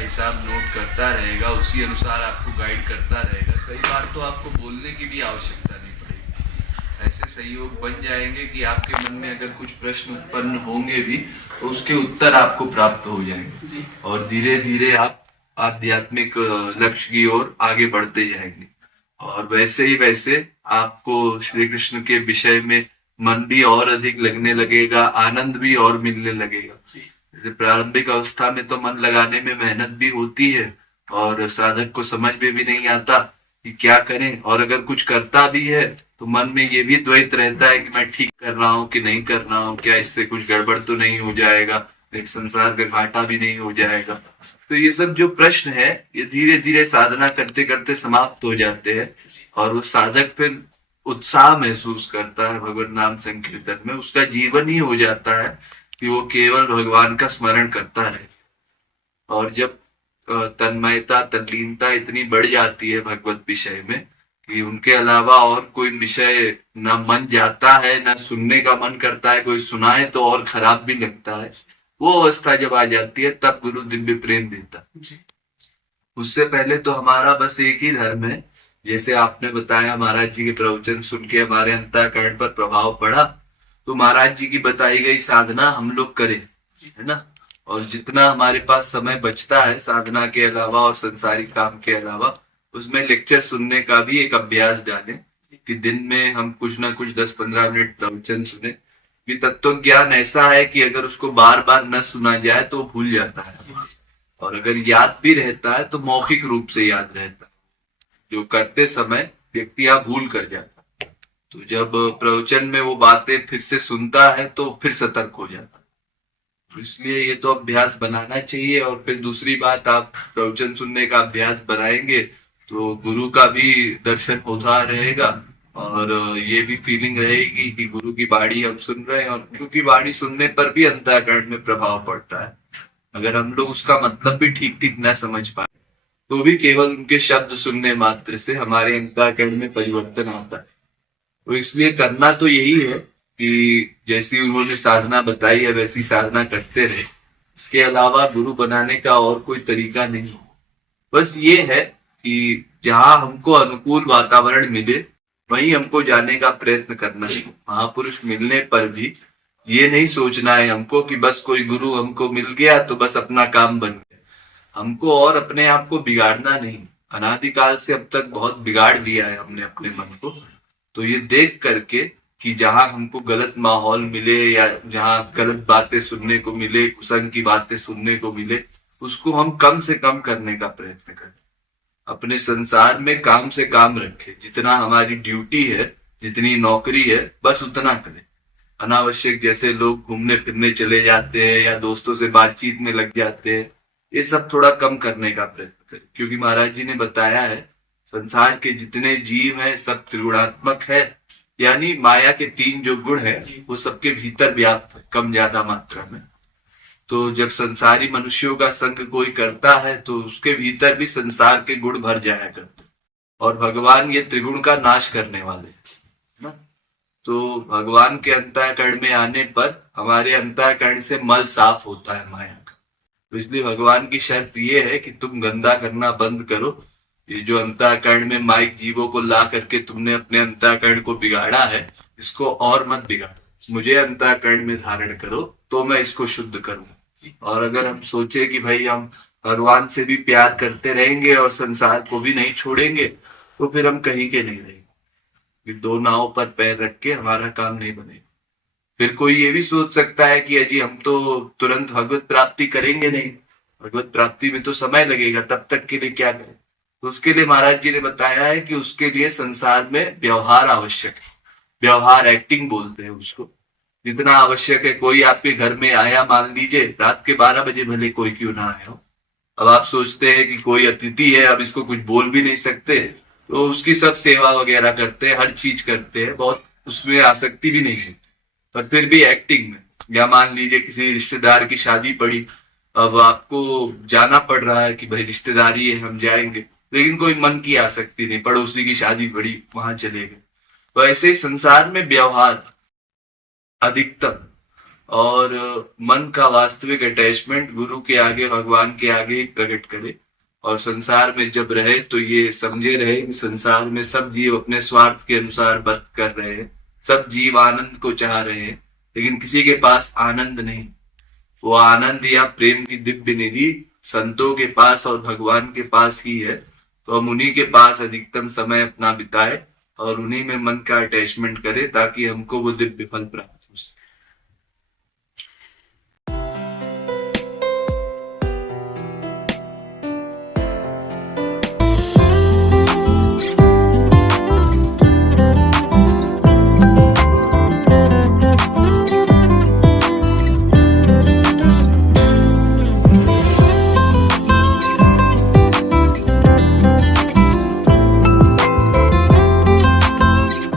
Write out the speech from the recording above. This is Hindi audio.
हिसाब नोट करता रहेगा, उसी अनुसार आपको गाइड करता रहेगा। कई बार तो आपको बोलने की भी आवश्यकता नहीं पड़ेगी। ऐसे सहयोग बन जाएंगे कि आपके मन में अगर कुछ प्रश्न उत्पन्न होंगे भी तो उसके उत्तर आपको प्राप्त हो जाएंगे और धीरे धीरे आप आध्यात्मिक लक्ष्य की ओर आगे बढ़ते जाएंगे। और वैसे ही वैसे आपको श्री कृष्ण के विषय में मन भी और अधिक लगने लगेगा, आनंद भी और मिलने लगेगा। जैसे प्रारंभिक अवस्था में तो मन लगाने में मेहनत भी होती है और साधक को समझ में भी नहीं आता कि क्या करें, और अगर कुछ करता भी है तो मन में ये भी द्वैत रहता है कि मैं ठीक कर रहा हूँ कि नहीं कर रहा हूँ, क्या इससे कुछ गड़बड़ तो नहीं हो जाएगा, एक संसार का घाटा भी नहीं हो जाएगा। तो ये सब जो प्रश्न है ये धीरे धीरे साधना करते करते समाप्त हो जाते हैं और वो साधक फिर उत्साह महसूस करता है भगवान नाम संकीर्तन में। उसका जीवन ही हो जाता है कि वो केवल भगवान का स्मरण करता है। और जब तन्मयता तल्लीनता इतनी बढ़ जाती है भगवत विषय में कि उनके अलावा और कोई विषय ना मन जाता है ना सुनने का मन करता है, कोई सुनाए तो और खराब भी लगता है, वो अवस्था जब आ जाती है तब गुरु दिव्य प्रेम देता। उससे पहले तो हमारा बस एक ही धर्म है। जैसे आपने बताया महाराज जी के प्रवचन सुन के हमारे अंतःकरण पर प्रभाव पड़ा, तो महाराज जी की बताई गई साधना हम लोग करें, है ना। और जितना हमारे पास समय बचता है साधना के अलावा और संसारिक काम के अलावा, उसमें लेक्चर सुनने का भी एक अभ्यास डालें कि दिन में हम कुछ ना कुछ 10-15 मिनट प्रवचन सुने। कि तत्व ज्ञान ऐसा है कि अगर उसको बार बार न सुना जाए तो भूल जाता है, और अगर याद भी रहता है तो मौखिक रूप से याद रहता है, जो करते समय व्यक्ति आप भूल कर जाता है। तो जब प्रवचन में वो बातें फिर से सुनता है तो फिर सतर्क हो जाता है। तो इसलिए ये तो अभ्यास बनाना चाहिए। और फिर दूसरी बात, आप प्रवचन सुनने का अभ्यास बनाएंगे तो गुरु का भी दर्शन होता रहेगा और ये भी फीलिंग रहेगी कि गुरु की वाणी हम सुन रहे हैं। और गुरु की वाणी सुनने पर भी अंतःकरण में प्रभाव पड़ता है। अगर हम लोग उसका मतलब भी ठीक ठीक न समझ पाए तो भी केवल उनके शब्द सुनने मात्र से हमारे अंतःकरण में परिवर्तन आता है। तो इसलिए करना तो यही है कि जैसी उन्होंने साधना बताई है वैसी साधना करते रहे। इसके अलावा गुरु बनाने का और कोई तरीका नहीं। बस ये है कि जहां हमको अनुकूल वातावरण मिले वहीं हमको जाने का प्रयत्न करना है। महापुरुष मिलने पर भी ये नहीं सोचना है हमको कि बस कोई गुरु हमको मिल गया तो बस अपना काम बन गया। हमको और अपने आप को बिगाड़ना नहीं। अनादिकाल से अब तक बहुत बिगाड़ दिया है हमने अपने मन को। तो ये देख करके कि जहां हमको गलत माहौल मिले या जहां गलत बातें सुनने को मिले, कुसंग की बातें सुनने को मिले, उसको हम कम से कम करने का प्रयत्न करें। अपने संसार में काम से काम रखें। जितना हमारी ड्यूटी है, जितनी नौकरी है, बस उतना करें। अनावश्यक जैसे लोग घूमने फिरने चले जाते हैं या दोस्तों से बातचीत में लग जाते हैं, ये सब थोड़ा कम करने का प्रयत्न करें। क्योंकि महाराज जी ने बताया है संसार के जितने जीव हैं सब त्रिगुणात्मक है, यानी माया के 3 जो गुण है वो सबके भीतर व्याप्त है, कम ज्यादा मात्रा में। तो जब संसारी मनुष्यों का संग कोई करता है तो उसके भीतर भी संसार के गुण भर जाया करते। और भगवान ये त्रिगुण का नाश करने वाले ना। तो भगवान के अंतःकरण में आने पर हमारे अंतःकरण से मल साफ होता है माया का। तो इसलिए भगवान की शर्त ये है कि तुम गंदा करना बंद करो। ये जो अंतःकरण में माइक जीवों को ला करके तुमने अपने अंतःकरण को बिगाड़ा है, इसको और मत बिगाड़ो। मुझे अंतःकरण में धारण करो तो मैं इसको शुद्ध करूं। और अगर हम सोचे कि भाई हम भगवान से भी प्यार करते रहेंगे और संसार को भी नहीं छोड़ेंगे तो फिर हम कहीं के नहीं रहेंगे। 2 नाव पर पैर रख के हमारा काम नहीं बनेगा। फिर कोई ये भी सोच सकता है कि अजी हम तो तुरंत भगवत प्राप्ति करेंगे नहीं, भगवत प्राप्ति में तो समय लगेगा, तब तक के लिए क्या करें। तो उसके लिए महाराज जी ने बताया है कि उसके लिए संसार में व्यवहार आवश्यक है। व्यवहार, एक्टिंग बोलते हैं उसको। जितना आवश्यक है, कोई आपके घर में आया, मान लीजिए रात के 12 बजे भले कोई क्यों ना आया हो, अब आप सोचते हैं कि कोई अतिथि है, अब इसको कुछ बोल भी नहीं सकते, तो उसकी सब सेवा वगैरह करते हैं, हर चीज करते हैं, बहुत उसमें आसक्ति भी नहीं है। पर फिर भी एक्टिंग में, या मान लीजिए किसी रिश्तेदार की शादी पड़ी, अब आपको जाना पड़ रहा है कि भाई रिश्तेदारी है हम जाएंगे, लेकिन कोई मन की आसक्ति नहीं, पड़ोसी की शादी पड़ी वहां चले गए। तो ऐसे ही संसार में व्यवहार अधिकतम, और मन का वास्तविक अटैचमेंट गुरु के आगे, भगवान के आगे ही प्रकट करे। और संसार में जब रहे तो ये समझे रहे कि संसार में सब जीव अपने स्वार्थ के अनुसार वर्क कर रहे हैं, सब जीव आनंद को चाह रहे हैं, लेकिन किसी के पास आनंद नहीं। वो आनंद या प्रेम की दिव्य निधि संतों के पास और भगवान के पास ही है। तो हम उन्हीं के पास अधिकतम समय अपना बिताए और उन्हीं में मन का अटैचमेंट करे, ताकि हमको वो दिव्य फल प्राप्त